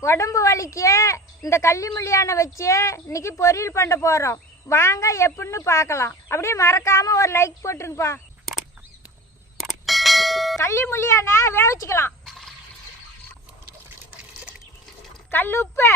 உடம்பு வலிக்கு இந்த கள்ளிமுள்ளியானை வச்சு இன்னைக்கு பொரியல் பண்ண போகிறோம். வாங்க எப்படின்னு பார்க்கலாம். அப்படியே மறக்காமல் ஒரு லைக் போட்டுருங்கப்பா. கள்ளிமுள்ளியானை வேக வச்சுக்கலாம். கல் உப்பு,